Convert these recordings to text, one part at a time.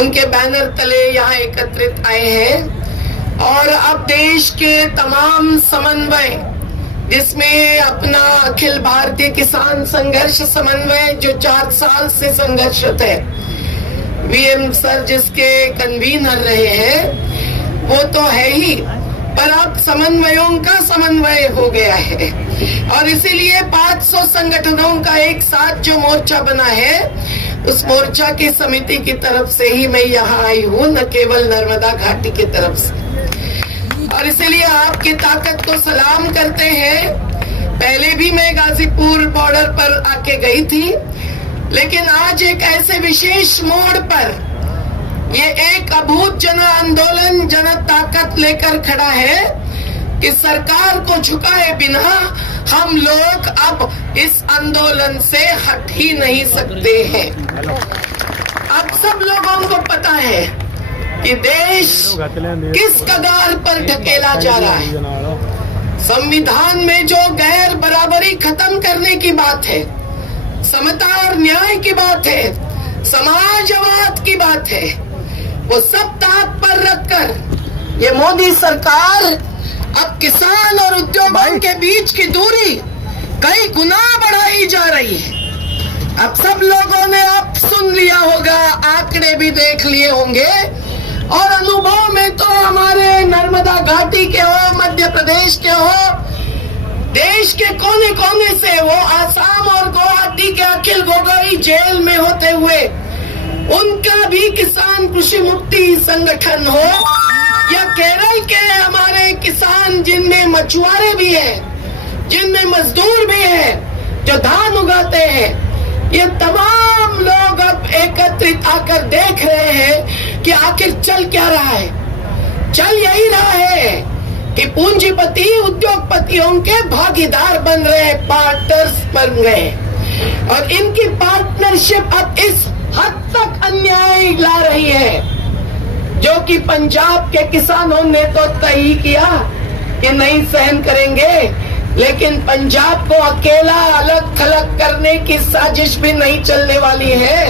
उनके बैनर तले यहाँ एकत्रित आए हैं और अब देश के तमाम समन्वय, जिसमें अपना अखिल भारतीय किसान संघर्ष समन्वय जो 4 साल से संघर्षरत है, वीएम सर जिसके कन्वीनर रहे हैं, वो तो है ही, पर अब समन्वयों का समन्वय हो गया है और इसीलिए 500 संगठनों का एक साथ जो मोर्चा बना है, उस मोर्चा की समिति की तरफ से ही मैं यहाँ आई हूँ, न केवल नर्मदा घाटी की तरफ से। और इसीलिए आपकी ताकत को सलाम करते हैं। पहले भी मैं गाजीपुर बॉर्डर पर आके गई थी, लेकिन आज एक ऐसे विशेष मोड़ पर ये एक अभूत जन आंदोलन, जन ताकत लेकर खड़ा है कि सरकार को झुकाए बिना हम लोग अब इस आंदोलन से हट ही नहीं सकते हैं। अब सब लोगों को पता है कि देश किस कगार पर ढकेला जा रहा है। संविधान में जो गैर बराबरी खत्म करने की बात है, समता और न्याय की बात है, समाजवाद की बात है, वो सब ताक पर रखकर ये मोदी सरकार अब किसान और उद्योगों के बीच की दूरी कई गुना बढ़ाई जा रही है। अब सब लोगों ने अब सुन लिया होगा, आंकड़े भी देख लिए होंगे और अनुभव में तो हमारे नर्मदा घाटी के हो, मध्य प्रदेश के हो, देश के कोने कोने से, वो आसाम और गुवाहाटी के अखिल गोगोई जेल में होते हुए उनका भी किसान कृषि मुक्ति संगठन हो, या केरल के हमारे किसान जिनमें मछुआरे भी हैं, जिनमें मजदूर भी हैं, जो धान उगाते हैं, ये तमाम लोग अब एकत्रित आकर देख रहे हैं कि आखिर चल क्या रहा है। चल यही रहा है कि पूंजीपति उद्योगपतियों के भागीदार बन रहे, पार्टनर्स बन गए और इनकी पार्टनरशिप अब इस हद तक अन्याय ला रही है, जो कि पंजाब के किसानों ने तो तय किया कि नहीं सहन करेंगे, लेकिन पंजाब को अकेला अलग थलग करने की साजिश भी नहीं चलने वाली है,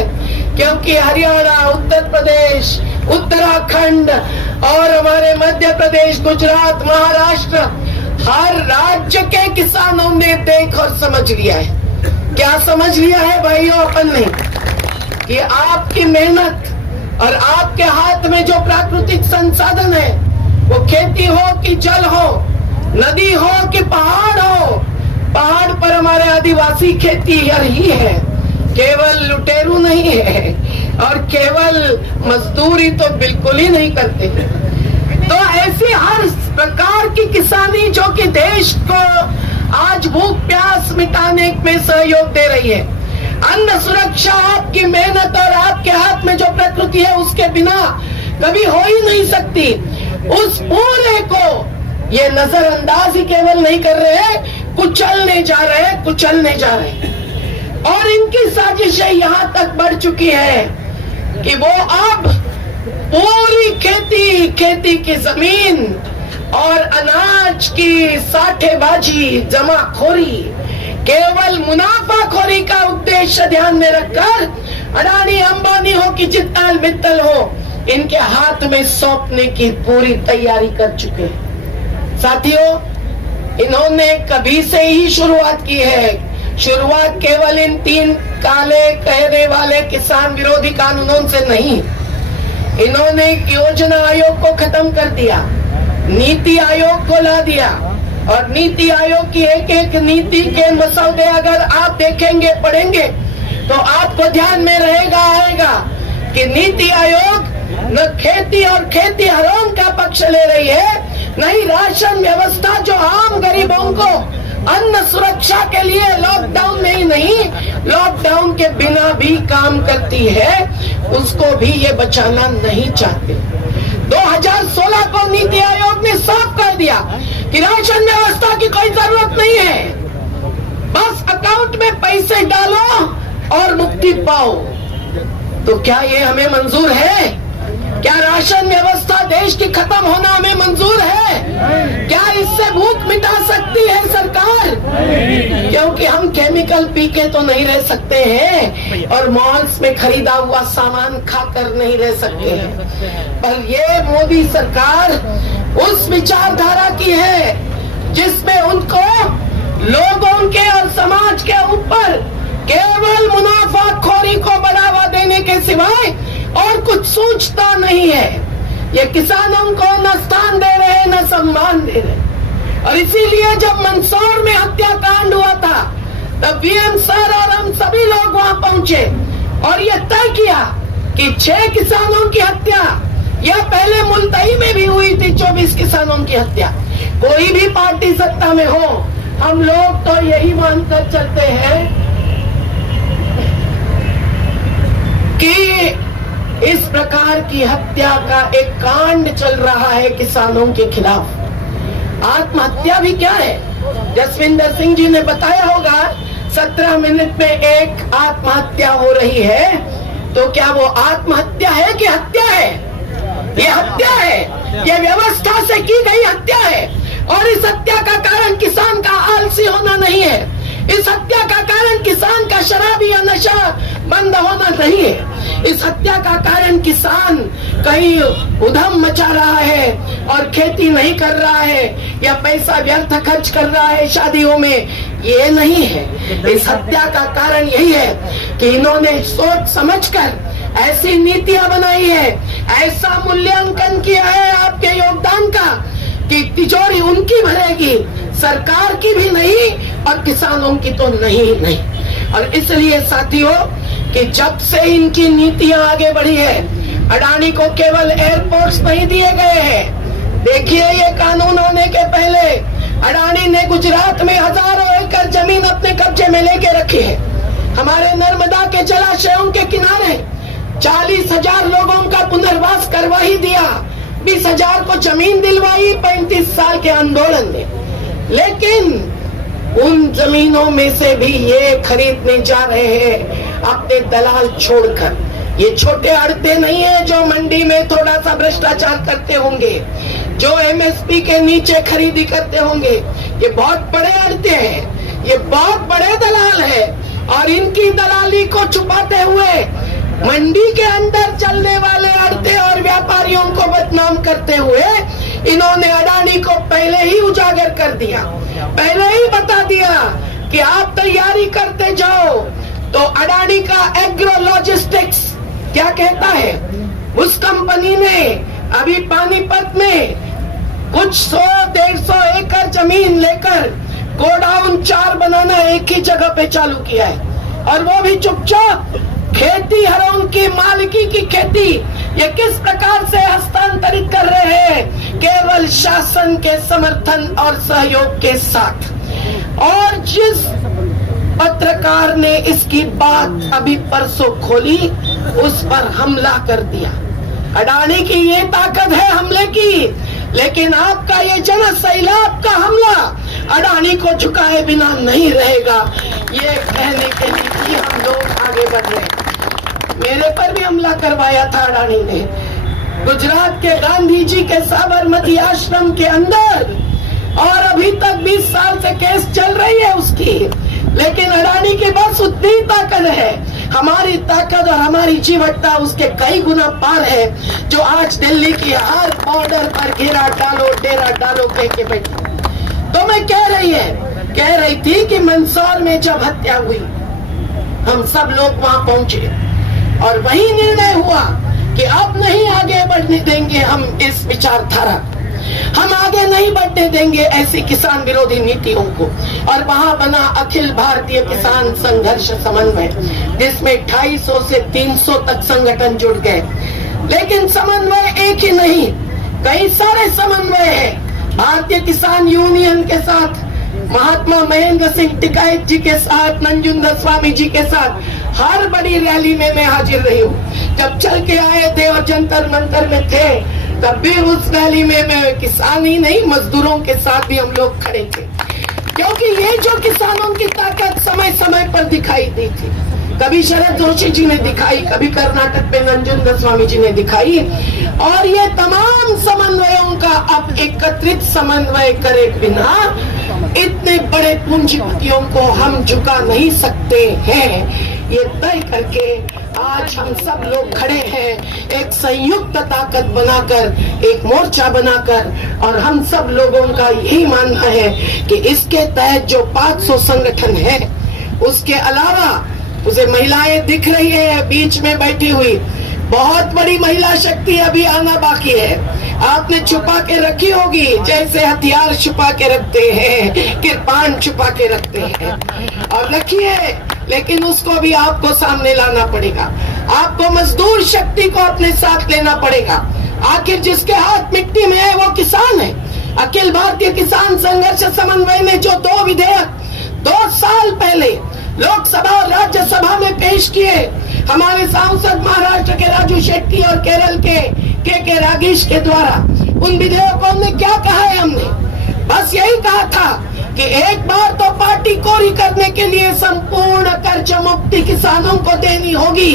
क्योंकि हरियाणा, उत्तर प्रदेश, उत्तराखंड और हमारे मध्य प्रदेश, गुजरात, महाराष्ट्र, हर राज्य के किसानों ने देख और समझ लिया है। क्या समझ लिया है भाइयों अपन ने? कि आपकी मेहनत और आपके हाथ में जो प्राकृतिक संसाधन है, वो खेती हो कि जल हो, नदी हो कि पहाड़ हो, पहाड़ पर हमारे आदिवासी खेतीहर ही है, केवल लुटेरू नहीं है और केवल मजदूरी तो बिल्कुल ही नहीं करते। तो ऐसी हर प्रकार की किसानी जो कि देश को आज भूख प्यास मिटाने में सहयोग दे रही है, अन्न सुरक्षा आपकी मेहनत और आपके हाथ में जो प्रकृति है उसके बिना कभी हो ही नहीं सकती। उस पूरे को ये नजरअंदाज ही केवल नहीं कर रहे, कुचलने जा रहे और इनकी साजिशें यहाँ तक बढ़ चुकी है कि वो अब पूरी खेती की जमीन और अनाज की साठेबाजी, जमाखोरी, केवल मुनाफाखोरी का उद्देश्य ध्यान में रखकर अडानी अंबानी हो कि जित्तल बित्तल हो, इनके हाथ में सौंपने की पूरी तैयारी कर चुके हैं। साथियों, इन्होंने कभी से ही शुरुआत की है। शुरुआत केवल इन 3 काले कहने वाले किसान विरोधी कानूनों से नहीं, इन्होंने योजना आयोग को खत्म कर दिया, नीति आयोग को ला दिया और नीति आयोग की एक नीति के मसौदे अगर आप देखेंगे, पढ़ेंगे, तो आपको ध्यान में आएगा कि नीति आयोग न खेती और खेतीहरों का पक्ष ले रही है, न ही राशन व्यवस्था जो आम गरीबों को अन्न सुरक्षा के लिए लॉकडाउन में ही नहीं, लॉकडाउन के बिना भी काम करती है, उसको भी ये बचाना नहीं चाहते। 2016 को नीति आयोग ने साफ कर दिया कि राशन व्यवस्था की कोई जरूरत नहीं है, बस अकाउंट में पैसे डालो और मुक्ति पाओ। तो क्या ये हमें मंजूर है? क्या राशन व्यवस्था देश की खत्म होना हमें मंजूर है? क्या इससे भूख मिटा सकती है सरकार? क्योंकि हम केमिकल पी के तो नहीं रह सकते हैं और मॉल्स में खरीदा हुआ सामान खाकर नहीं रह सकते हैं। पर ये मोदी सरकार उस विचारधारा की है जिसमें उनको लोगों के और समाज के ऊपर केवल मुनाफाखोरी को बढ़ावा देने के सिवाय और कुछ सोचता नहीं है। ये किसानों को न स्थान दे रहे न सम्मान दे रहे। और इसीलिए जब मंदसौर में हत्याकांड हुआ था तब वीएम सर और हम सभी लोग वहां पहुंचे और ये तय किया कि 6 किसानों की हत्या यह पहले मुल्तई में भी हुई थी, 24 किसानों की हत्या। कोई भी पार्टी सत्ता में हो, हम लोग तो यही मानकर चलते हैं कि इस प्रकार की हत्या का एक कांड चल रहा है किसानों के खिलाफ। आत्महत्या भी क्या है? जसविंदर सिंह जी ने बताया होगा 17 मिनट में एक आत्महत्या हो रही है, तो क्या वो आत्महत्या है कि हत्या है? ये हत्या है, ये व्यवस्था से की गई हत्या है। और इस हत्या का कारण किसान का आलसी होना नहीं है, इस हत्या का कारण किसान का शराबी या नशा बंद होना नहीं है। इस हत्या का कारण किसान कहीं उधम मचा रहा है और खेती नहीं कर रहा है या पैसा व्यर्थ खर्च कर रहा है शादियों में, ये नहीं है। इस हत्या का कारण यही है कि इन्होंने सोच समझकर ऐसी नीतियां बनाई है, ऐसा मूल्यांकन किया है आपके योगदान का कि तिजोरी उनकी भरेगी, सरकार की भी नहीं और किसानों की तो नहीं। और इसलिए साथियों कि जब से इनकी नीतियां आगे बढ़ी है, अडानी को केवल एयरपोर्ट्स नहीं दिए गए हैं। देखिए, ये कानून आने के पहले अडानी ने गुजरात में हजारों एकड़ जमीन अपने कब्जे में लेके रखी है। हमारे नर्मदा के जलाशयों के किनारे 40,000 लोगों का पुनर्वास करवा ही दिया, 20,000 को जमीन दिलवाई 35 साल के आंदोलन में। लेकिन उन जमीनों में से भी ये खरीदने जा रहे हैं अपने दलाल छोड़कर। ये छोटे अड़ते नहीं है जो मंडी में थोड़ा सा भ्रष्टाचार करते होंगे, जो एमएसपी के नीचे खरीदी करते होंगे। ये बहुत बड़े अड़ते हैं, ये बहुत बड़े दलाल है। और इनकी दलाली को छुपाते हुए मंडी के अंदर चलने वाले अड़ते और व्यापारियों को बदनाम करते हुए इन्होंने अडानी को पहले ही उजागर कर दिया, पहले ही बता दिया कि आप तैयारी करते जाओ। तो अडानी का एग्रो लॉजिस्टिक्स क्या कहता है? उस कंपनी ने अभी पानीपत में कुछ 100-150 एकड़ जमीन लेकर गोडाउन 4 बनाना एक ही जगह पे चालू किया है, और वो भी चुपचाप। खेती हरों की मालिकी की खेती ये किस प्रकार से हस्तांतरित कर रहे हैं? केवल शासन के समर्थन और सहयोग के साथ। और जिस पत्रकार ने इसकी बात अभी परसों खोली, उस पर हमला कर दिया। अडानी की ये ताकत है हमले की, लेकिन आपका ये जन सैलाब का हमला अडानी को झुकाए बिना नहीं रहेगा। ये कहने के लिए हम लोग आगे बढ़ रहे हैं। मेरे पर भी हमला करवाया था अडानी ने, गुजरात के गांधी जी के साबरमती आश्रम के अंदर, और अभी तक 20 साल से केस चल रही है उसकी। लेकिन अडानी के पास उतनी ताकत है, हमारी ताकत और हमारी जीवटता उसके कई गुना पार है, जो आज दिल्ली की हर बॉर्डर पर घेरा डालो, डेरा डालो कह के बैठी। तो मैं कह रही थी कि मंदसौर में जब हत्या हुई, हम सब लोग वहां पहुंचे और वही निर्णय हुआ कि अब नहीं आगे बढ़ने देंगे हम इस विचारधारा, हम आगे नहीं बढ़ने देंगे ऐसी किसान विरोधी नीतियों को। और वहां बना अखिल भारतीय किसान संघर्ष समन्वय, जिसमें 250 से 300 तक संगठन जुड़ गए। लेकिन समन्वय एक ही नहीं, कई सारे समन्वय है। भारतीय किसान यूनियन के साथ, महात्मा महेंद्र सिंह टिकायत जी के साथ, नंजुंदर स्वामी जी के साथ हर बड़ी रैली में मैं हाजिर रही हूँ। जब चल के आए थे और जंतर मंतर में थे, तब भी उस रैली में मैं किसान ही नहीं, मजदूरों के साथ भी हम लोग खड़े थे। क्योंकि ये जो किसानों की ताकत समय समय पर दिखाई दी थी, कभी शरद जोशी जी ने दिखाई, कभी कर्नाटक में नंजुंडस्वामी जी ने दिखाई, और ये तमाम समन्वयों का अब एकत्रित समन्वय करे बिना इतने बड़े पूंजीपतियों को हम झुका नहीं सकते हैं। ये तय करके आज हम सब लोग खड़े हैं, एक संयुक्त ताकत बनाकर, एक मोर्चा बनाकर, और हम सब लोगों का यही मानना है कि इसके तहत जो 500 संगठन है, उसके अलावा उसे महिलाएं दिख रही है बीच में बैठी हुई, बहुत बड़ी महिला शक्ति अभी आना बाकी है। आपने छुपा के रखी होगी, जैसे हथियार छुपा के रखते हैं, कृपाण छुपा के रखते हैं, और रखिए, लेकिन उसको भी आपको सामने लाना पड़ेगा। आपको मजदूर शक्ति को अपने साथ लेना पड़ेगा। आखिर जिसके हाथ मिट्टी में है वो किसान है। अखिल भारतीय किसान संघर्ष समन्वय ने जो 2 विधेयक 2 साल पहले लोकसभा और राज्यसभा में पेश किए, हमारे सांसद महाराष्ट्र के राजू शेट्टी और केरल के रागेश के द्वारा, उन विधेयकों ने क्या कहा है? हमने बस यही कहा था कि एक बार तो पार्टी कोरी करने के लिए संपूर्ण कर्ज मुक्ति किसानों को देनी होगी।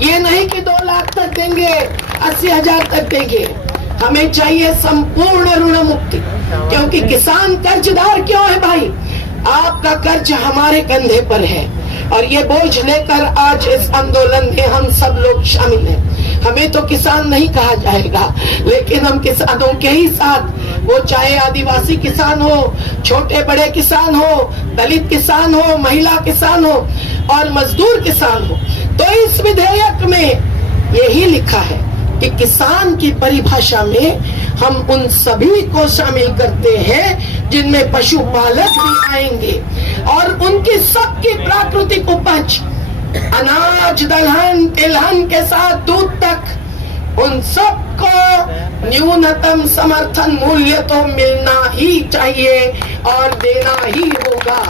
ये नहीं कि 2 लाख तक देंगे, 80,000 तक देंगे। हमें चाहिए संपूर्ण ऋण मुक्ति, क्योंकि किसान कर्जदार क्यों है भाई? आपका कर्ज हमारे कंधे पर है, और ये बोझ लेकर आज इस आंदोलन में हम सब लोग शामिल हैं। हमें तो किसान नहीं कहा जाएगा, लेकिन हम किसानों के ही साथ, वो चाहे आदिवासी किसान हो, छोटे बड़े किसान हो, दलित किसान हो, महिला किसान हो और मजदूर किसान हो, तो इस विधेयक में यही लिखा है कि किसान की परिभाषा में हम उन सभी को शामिल करते हैं जिनमें पशुपालक भी आएंगे, और उनकी सबकी प्राकृतिक उपज, अनाज, दलहन, तिलहन के साथ दूध तक, उन सबको न्यूनतम समर्थन मूल्य तो मिलना ही चाहिए और देना ही होगा।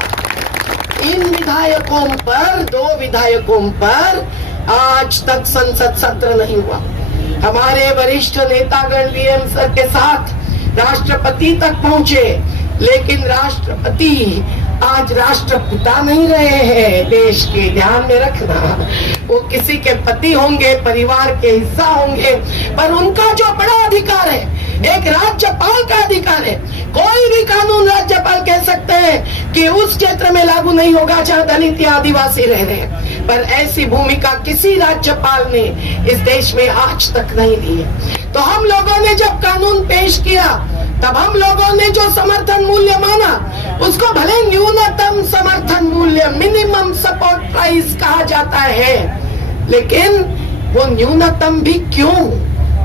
इन विधायकों पर, 2 विधायकों पर आज तक संसद सत्र नहीं हुआ। हमारे वरिष्ठ नेतागण वीएम सर के साथ राष्ट्रपति तक पहुंचे, लेकिन राष्ट्रपति आज राष्ट्रपिता नहीं रहे हैं देश के, ध्यान में रखना। वो किसी के पति होंगे, परिवार के हिस्सा होंगे, पर उनका जो बड़ा अधिकार है, एक राज्यपाल का अधिकार है। कोई भी कानून राज्यपाल कह सकते हैं कि उस क्षेत्र में लागू नहीं होगा जहां दलित या आदिवासी रह रहे हैं, पर ऐसी भूमिका किसी राज्यपाल ने इस देश में आज तक नहीं ली है। तो हम लोगों ने जब कानून पेश किया, तब हम लोगों ने जो समर्थन मूल्य माना, उसको भले न्यूनतम समर्थन मूल्य, मिनिमम सपोर्ट प्राइस कहा जाता है, लेकिन वो न्यूनतम भी क्यों?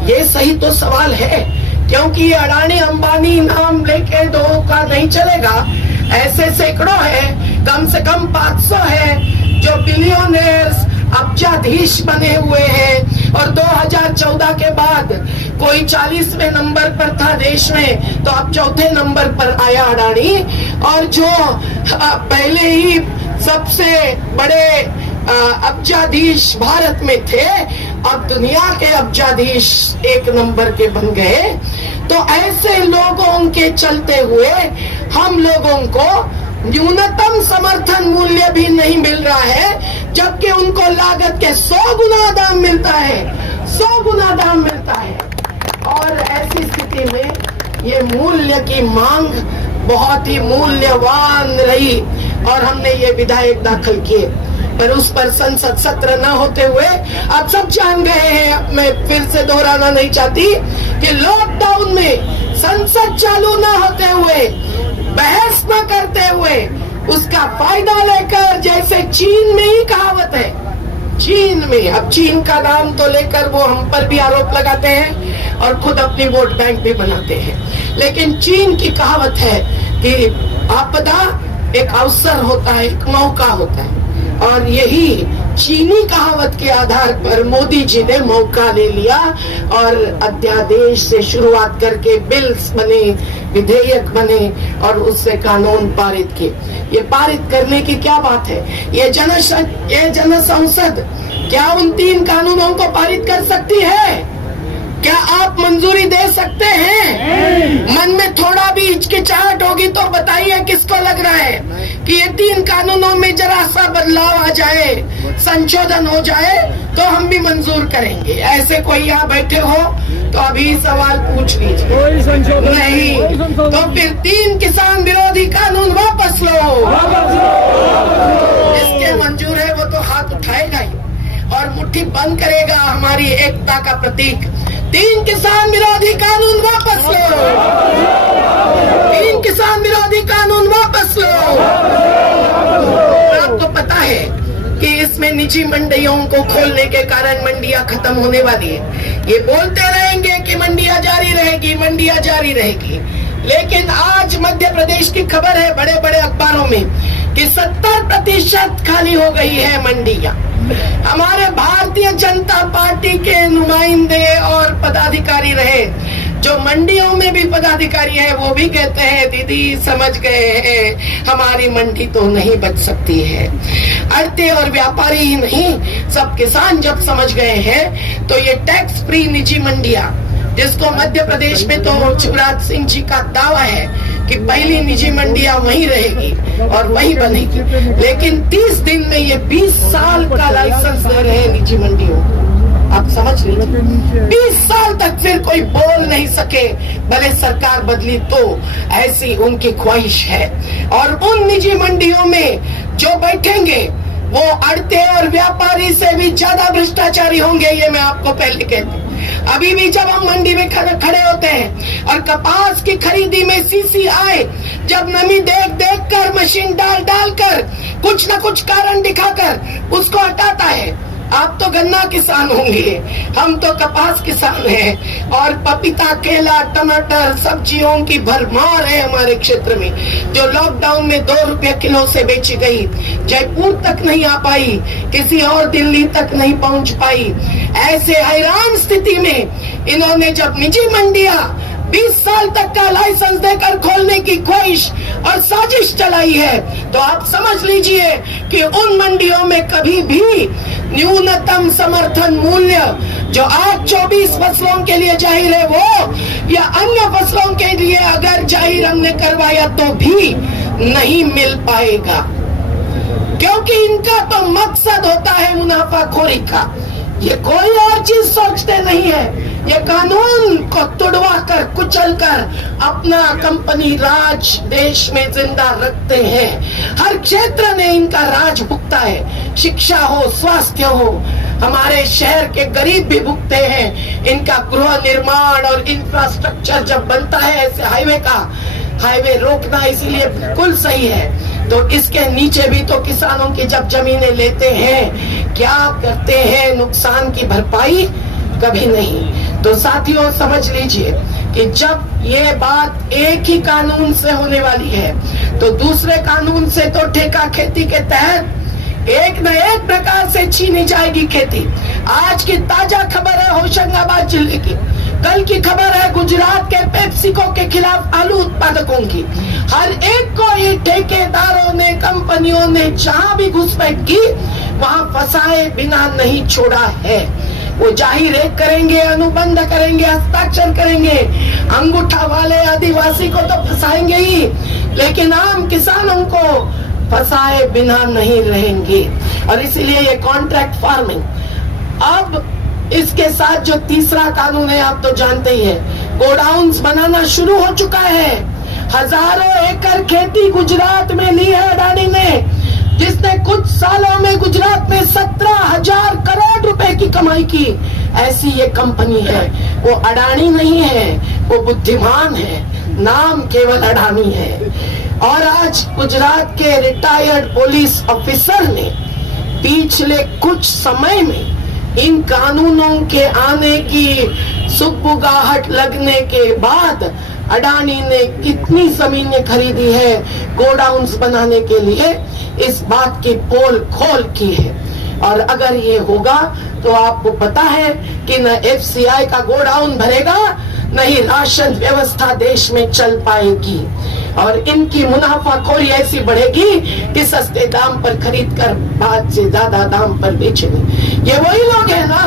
ये सही तो सवाल है, क्योंकि ये अडानी अंबानी नाम लेके 2 का नहीं चलेगा। ऐसे सैकड़ों है, कम से कम 500 है जो बिलियनर्स, अब्जाधीश बने हुए हैं, और 2014 के बाद कोई 40वें नंबर पर था देश में, तो अब 4थे नंबर पर आया अडानी, और जो पहले ही सबसे बड़े अब्जाधीश भारत में थे, अब दुनिया के अब्जाधीश 1 नंबर के बन गए। तो ऐसे लोगों के चलते हुए हम लोगों को न्यूनतम समर्थन मूल्य भी नहीं मिल रहा है, जबकि उनको लागत के 100 गुना दाम मिलता है, 100 गुना दाम मिलता है। और ऐसी स्थिति में ये मूल्य की मांग बहुत ही मूल्यवान रही, और हमने ये विधेयक दाखिल किए, पर उस पर संसद सत्र न होते हुए, आप सब जान गए हैं, मैं फिर से दोहराना नहीं चाहती कि लॉकडाउन में संसद चालू न होते हुए, बहस न करते हुए, उसका फायदा लेकर, जैसे चीन में ही कहावत है, चीन में, अब चीन का नाम तो लेकर वो हम पर भी आरोप लगाते हैं और खुद अपनी वोट बैंक भी बनाते हैं, लेकिन चीन की कहावत है कि आपदा एक अवसर होता है, एक मौका होता है, और यही चीनी कहावत के आधार पर मोदी जी ने मौका ले लिया और अध्यादेश से शुरुआत करके बिल्स बने, विधेयक बने, और उससे कानून पारित किए। ये पारित करने की क्या बात है? ये जन संसद क्या उन 3 कानूनों को पारित कर सकती है? क्या आप मंजूरी दे सकते हैं? मन में थोड़ा भी हिचकिचाहट होगी तो बताइए किसको लग रहा है कि ये 3 कानूनों में जरा सा बदलाव आ जाए, संशोधन हो जाए तो हम भी मंजूर करेंगे। ऐसे कोई यहाँ बैठे हो तो अभी सवाल पूछ लीजिए। कोई संशोधन नहीं तो फिर 3 किसान विरोधी कानून वापस लो। जिसके मंजूर है वो तो हाथ उठाएगा ही और मुट्ठी बंद करेगा, हमारी एकता का प्रतीक। 3 किसान विरोधी कानून वापस लो। 3 किसान विरोधी कानून वापस लो। आपको पता है कि इसमें निजी मंडियों को खोलने के कारण मंडियां खत्म होने वाली है। ये बोलते रहेंगे कि मंडियां जारी रहेगी, मंडियां जारी रहेगी, लेकिन आज मध्य प्रदेश की खबर है बड़े बड़े अखबारों में कि 70% खाली हो गई है मंडियां। हमारे भारतीय जनता पार्टी के नुमाइंदे और पदाधिकारी रहे, जो मंडियों में भी पदाधिकारी है, वो भी कहते हैं दीदी समझ गए हैं हमारी मंडी तो नहीं बच सकती है। आड़ती और व्यापारी ही नहीं, सब किसान जब समझ गए हैं तो ये टैक्स फ्री निजी मंडियां, जिसको मध्य प्रदेश में तो शिवराज सिंह जी का दावा है कि पहली निजी मंडियां वहीं रहेगी और वहीं बनेगी, लेकिन 30 दिन में ये 20 साल का लाइसेंस दे रहे हैं निजी मंडियों। आप समझ लीजिए 20 साल तक फिर कोई बोल नहीं सके, भले सरकार बदली तो, ऐसी उनकी ख्वाहिश है। और उन निजी मंडियों में जो बैठेंगे वो आड़ते और व्यापारी से भी ज्यादा भ्रष्टाचारी होंगे, ये मैं आपको पहले कहती हूँ। अभी भी जब हम मंडी में खड़े होते हैं और कपास की खरीदी में CCI जब नमी देख देख कर, मशीन डाल कर, कुछ न कुछ कारण दिखाकर उसको हटाता है। आप तो गन्ना किसान होंगे, हम तो कपास किसान हैं, और पपीता, केला, टमाटर, सब्जियों की भरमार है हमारे क्षेत्र में, जो लॉकडाउन में 2 रुपए किलो से बेची गई, जयपुर तक नहीं आ पाई, किसी और दिल्ली तक नहीं पहुंच पाई। ऐसे हैरान स्थिति में इन्होंने जब निजी मंडियां 20 साल तक का लाइसेंस देकर खोलने की ख्वाहिश और साजिश चलाई है, तो आप समझ लीजिए कि उन मंडियों में कभी भी न्यूनतम समर्थन मूल्य जो आज 24 फसलों के लिए जाहिर है वो, या अन्य फसलों के लिए अगर जाहिर हमने करवाया तो भी नहीं मिल पाएगा, क्योंकि इनका तो मकसद होता है मुनाफाखोरी का। ये कोई और चीज सोचते नहीं है। ये कानून को तुड़वा कर, कुचल कर अपना कंपनी राज देश में जिंदा रखते हैं। हर क्षेत्र ने इनका राज भुगता है, शिक्षा हो, स्वास्थ्य हो, हमारे शहर के गरीब भी भुगते हैं। इनका गृह निर्माण और इंफ्रास्ट्रक्चर जब बनता है ऐसे हाईवे रोकना इसीलिए बिल्कुल सही है। तो इसके नीचे भी तो किसानों की जब जमीनें लेते हैं, क्या करते हैं? नुकसान की भरपाई कभी नहीं। तो साथियों समझ लीजिए कि जब ये बात एक ही कानून से होने वाली है तो दूसरे कानून से तो ठेका खेती के तहत एक न एक प्रकार से छीनी जाएगी खेती। आज की ताजा खबर है होशंगाबाद जिले की, कल की खबर है गुजरात के पेप्सिको के खिलाफ आलू उत्पादकों की। हर एक को ये ठेकेदारों ने, कंपनियों ने जहां भी घुसपैठ की वहां फंसाए बिना नहीं छोड़ा है। वो जाहिर करेंगे, अनुबंध करेंगे, हस्ताक्षर करेंगे, अंगूठा वाले आदिवासी को तो फंसाएंगे ही, लेकिन आम किसानों को फंसाए बिना नहीं रहेंगे। और इसीलिए ये कॉन्ट्रैक्ट फार्मिंग, अब इसके साथ जो तीसरा कानून है आप तो जानते ही है, गोडाउन्स बनाना शुरू हो चुका है। हजारों एकड़ खेती गुजरात में ली है अडानी ने, जिसने कुछ सालों में गुजरात में 17,000 करोड़ रुपए की कमाई की। ऐसी ये कंपनी है। वो अडानी नहीं है, वो बुद्धिमान है, नाम केवल अडानी है। और आज गुजरात के रिटायर्ड पुलिस ऑफिसर ने पिछले कुछ समय में इन कानूनों के आने की सुगबुगाहट लगने के बाद अडानी ने कितनी जमीनें खरीदी है गोडाउन्स बनाने के लिए, इस बात की पोल खोल की है। और अगर ये होगा तो आपको पता है कि न FCI का गोडाउन भरेगा, न ही राशन व्यवस्था देश में चल पाएगी, और इनकी मुनाफाखोरी ऐसी बढ़ेगी कि सस्ते दाम पर खरीद कर बाद से ज्यादा दाम पर बेचेंगे। ये वही लोग हैं ना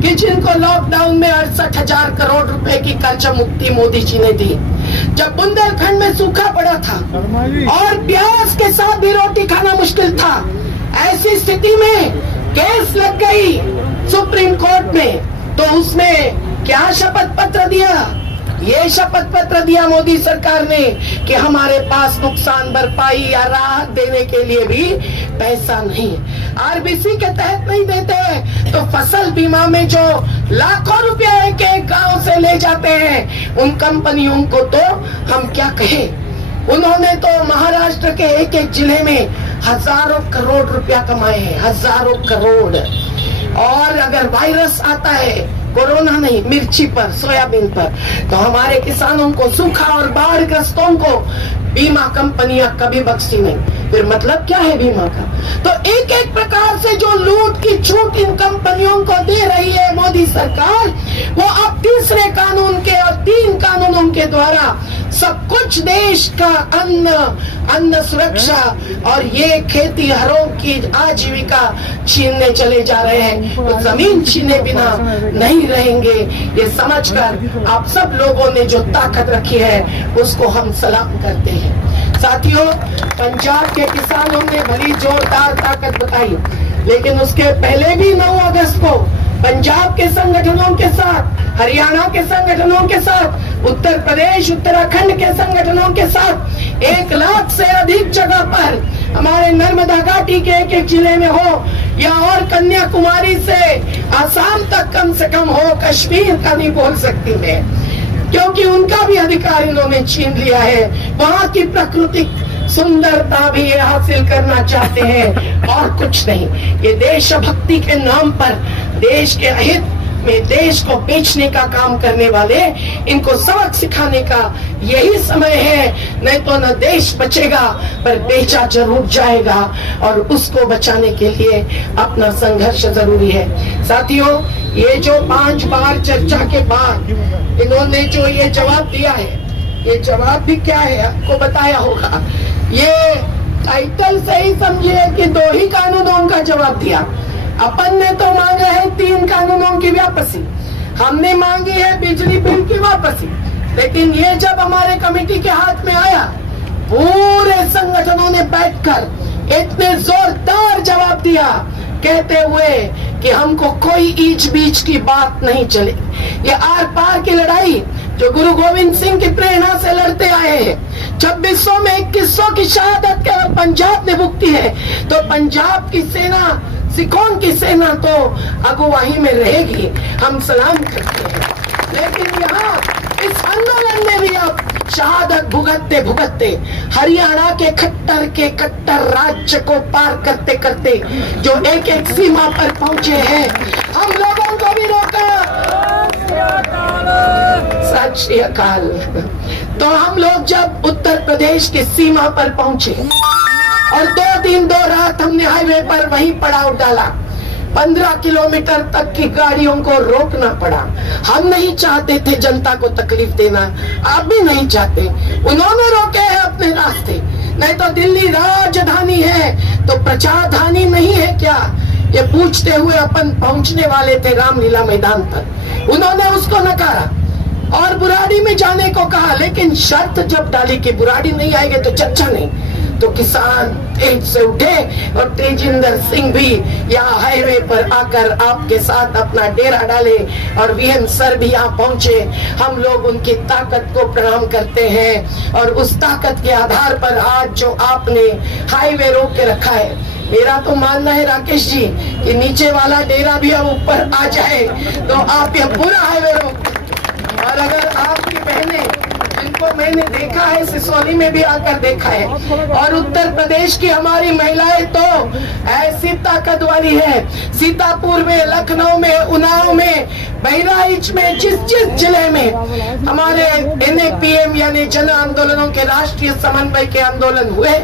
कि जिनको लॉकडाउन में 68,000 करोड़ रुपए की कर्ज मुक्ति मोदी जी ने दी, जब बुंदेलखंड में सूखा पड़ा था और प्याज के साथ भी रोटी खाना मुश्किल था, ऐसी स्थिति में केस लग गई सुप्रीम कोर्ट में, तो उसमें क्या शपथ पत्र दिया? ये शपथ पत्र दिया मोदी सरकार ने कि हमारे पास नुकसान भरपाई या राहत देने के लिए भी पैसा नहीं, आरबीसी के तहत नहीं देते, तो फसल बीमा में जो लाखों रुपया एक एक गांव से ले जाते हैं उन कंपनियों को तो हम क्या कहें। उन्होंने तो महाराष्ट्र के एक एक जिले में हजारों करोड़ रुपया कमाए हैं, हजारों करोड़। और अगर वायरस आता है, कोरोना नहीं, मिर्ची पर, सोयाबीन पर, तो हमारे किसानों को, सूखा और बाढ़ ग्रस्तों को बीमा कंपनियां कभी बख्शी नहीं। फिर मतलब क्या है बीमा का? तो एक एक प्रकार से जो लूट की छूट इन कंपनियों को दे रही है मोदी सरकार, वो अब तीसरे कानून के और 3 कानूनों के द्वारा सब कुछ देश का अन्न सुरक्षा और ये खेतीहरों की आजीविका छीनने चले जा रहे हैं। तो जमीन छीने बिना नहीं रहेंगे, ये समझकर आप सब लोगों ने जो ताकत रखी है उसको हम सलाम करते हैं। साथियों, पंजाब के किसानों ने बड़ी जोरदार ताकत बताई, लेकिन उसके पहले भी 9 अगस्त को पंजाब के संगठनों के साथ, हरियाणा के संगठनों के साथ, उत्तर प्रदेश, उत्तराखंड के संगठनों के साथ 1 लाख से अधिक जगह पर हमारे नर्मदा घाटी के एक एक जिले में हो या और कन्याकुमारी से आसाम तक कम से कम हो, कश्मीर का नहीं बोल सकती मैं, क्योंकि उनका भी अधिकार इन्होंने छीन लिया है। वहाँ की प्राकृतिक सुंदरता भी ये हासिल करना चाहते हैं और कुछ नहीं। ये देशभक्ति के नाम पर देश के हित में देश को बेचने का काम करने वाले, इनको सबक सिखाने का यही समय है। नहीं तो न देश बचेगा पर बेचा जरूर जाएगा, और उसको बचाने के लिए अपना संघर्ष जरूरी है। साथियों, ये जो 5 बार चर्चा के बाद इन्होंने जो ये जवाब दिया है, ये जवाब भी क्या है आपको बताया होगा। ये टाइटल से ही समझिए कि 2 ही कानूनों का जवाब दिया। अपन ने तो मांगा है 3 कानूनों की वापसी, हमने मांगी है बिजली बिल की वापसी, लेकिन ये जब हमारे कमेटी के हाथ में आया, पूरे संगठनों ने बैठकर इतने जोरदार जवाब दिया, कहते हुए कि हमको कोई ईच बीच की बात नहीं चले। ये आर पार की लड़ाई जो गुरु गोविंद सिंह की प्रेरणा से लड़ते आए हैं, 2600 में 2100 की शहादत केवल पंजाब ने भुगती है, तो पंजाब की सेना, सिखों की सेना तो अगुवाही में रहेगी, हम सलाम करते हैं। लेकिन यहाँ इस आंदोलन में भी अब शहादत भुगतते भुगतते हरियाणा के कट्टर राज्य को पार करते करते जो एक एक सीमा पर पहुंचे हैं, हम लोगों को भी रोका। सत श्री अकाल। तो हम लोग जब उत्तर प्रदेश की सीमा पर पहुंचे और 2 दिन 2 रात हमने हाईवे पर वहीं पड़ाव डाला, 15 किलोमीटर तक की गाड़ियों को रोकना पड़ा। हम नहीं चाहते थे जनता को तकलीफ देना, आप भी नहीं चाहते, उन्होंने रोके हैं अपने रास्ते। नहीं तो दिल्ली राजधानी है तो प्रजाधानी नहीं है क्या, ये पूछते हुए अपन पहुंचने वाले थे रामलीला मैदान पर, उन्होंने उसको नकारा और बुराड़ी में जाने को कहा, लेकिन शर्त जब डाली कि बुराड़ी नहीं आएंगे तो चर्चा नहीं, तो किसान तेज से उठे और तेजिंदर सिंह भी यहाँ हाईवे पर आकर आपके साथ अपना डेरा डाले और वीएम सर भी यहाँ पहुंचे। हम लोग उनकी ताकत को प्रणाम करते हैं और उस ताकत के आधार पर आज जो आपने हाईवे रोक के रखा है, मेरा तो मानना है राकेश जी कि नीचे वाला डेरा भी अब ऊपर आ जाए तो आप ये पूरा हाईवे रोक। और अगर आपकी बहनें, जिनको मैंने देखा है सिसोली में भी आकर देखा है, और उत्तर प्रदेश की हमारी महिलाएं तो ऐसी ताकत वाली है, सीतापुर में, लखनऊ में, उन्नाव में, बहराइच में, जिस जिले में हमारे NAPM यानी जन आंदोलनों के राष्ट्रीय समन्वय के आंदोलन हुए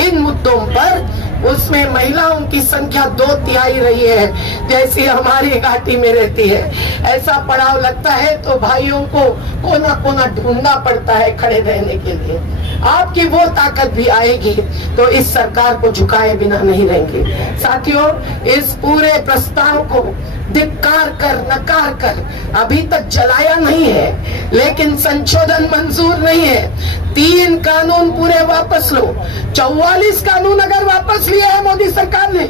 इन मुद्दों पर, उसमें महिलाओं की संख्या 2/3 रही है जैसी हमारी घाटी में रहती है। ऐसा पड़ाव लगता है तो भाइयों को कोना कोना ढूंढना पड़ता है खड़े रहने के लिए। आपकी वो ताकत भी आएगी तो इस सरकार को झुकाए बिना नहीं रहेंगे। साथियों, इस पूरे प्रस्ताव को धिक्कार कर, नकार कर, अभी तक जलाया नहीं है, लेकिन संशोधन मंजूर नहीं है। 3 कानून पूरे वापस लो। 44 कानून अगर वापस लिए है मोदी सरकार ने,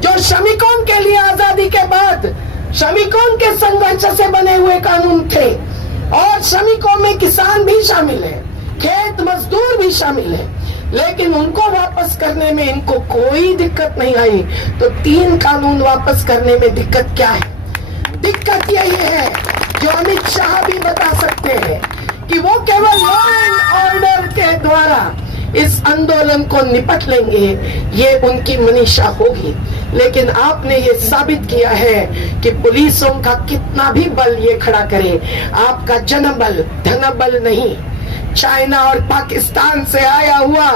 जो श्रमिकों के लिए आजादी के बाद श्रमिकों के संघर्ष से बने हुए कानून थे, और श्रमिकों में किसान भी शामिल है, खेत मजदूर भी शामिल है, लेकिन उनको वापस करने में इनको कोई दिक्कत नहीं आई। तो 3 कानून वापस करने में दिक्कत क्या है? दिक्कत यही है जो अमित शाह भी बता सकते हैं कि वो केवल लॉ एंड ऑर्डर के द्वारा इस आंदोलन को निपट लेंगे, ये उनकी मनीषा होगी। लेकिन आपने ये साबित किया है कि पुलिसों का कितना भी बल ये खड़ा करे, आपका जनबल धनबल नहीं, चाइना और पाकिस्तान से आया हुआ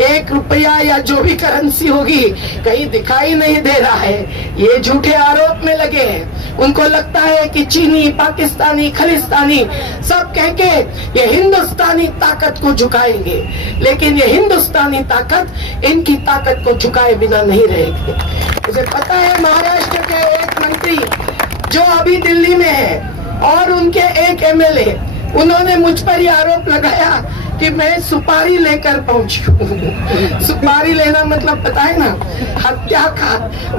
1 रुपया या जो भी करेंसी होगी कहीं दिखाई नहीं दे रहा है। ये झूठे आरोप में लगे हैं। उनको लगता है कि चीनी, पाकिस्तानी, खलिस्तानी सब कह के ये हिंदुस्तानी ताकत को झुकाएंगे, लेकिन ये हिंदुस्तानी ताकत इनकी ताकत को झुकाए बिना नहीं रहेगी। मुझे पता है महाराष्ट्र के एक मंत्री जो अभी दिल्ली में है और उनके एक एमएलए, उन्होंने मुझ पर ये आरोप लगाया कि मैं सुपारी लेकर पहुंची हूँ। सुपारी लेना मतलब पता है ना, हत्या का,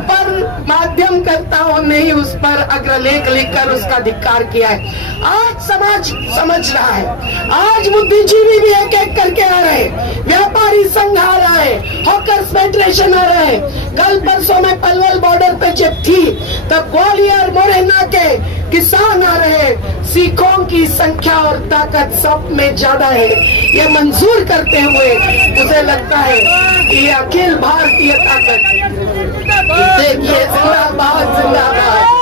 पर माध्यमकर्ताओं ने ही उस पर अग्रलेख लिखकर उसका धिक्कार किया है। आज समाज समझ रहा है, आज बुद्धिजीवी भी एक एक करके आ रहे हैं, व्यापारी संघ आ रहा है, हॉकर्स फेडरेशन आ रहा है। कल परसों में पलवल बॉर्डर पे जब थी तब ग्वालियर मोरैना के किसान आ रहे। सिखों की संख्या और ताकत सब में ज्यादा है। ये मंजूर करते हुए मुझे लगता है कि ये अखिल भारतीय ताकत, देखिए, जिंदाबाद जिंदाबाद।